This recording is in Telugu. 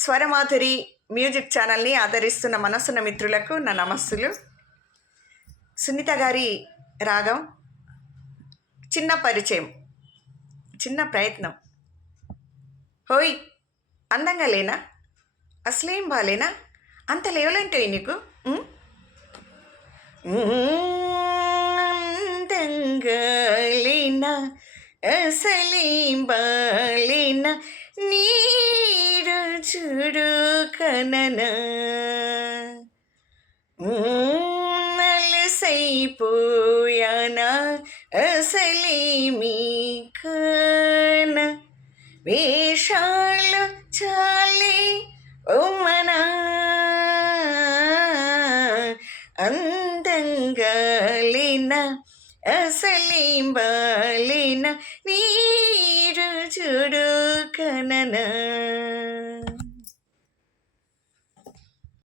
స్వరమాధురి మ్యూజిక్ ఛానల్ని ఆదరిస్తున్న మనసున్న మిత్రులకు నా నమస్సులు. సునీత గారి రాగం, చిన్న పరిచయం, చిన్న ప్రయత్నం. హోయ్, అందంగా లేనా? అసలేం బాలేనా? అంత లేవలేంటి నీకు? అందంగా లేనా? అసలేం బాలేనా? నీరు చూడు కననా, అలసైపోయానా? అసలేమీ కాన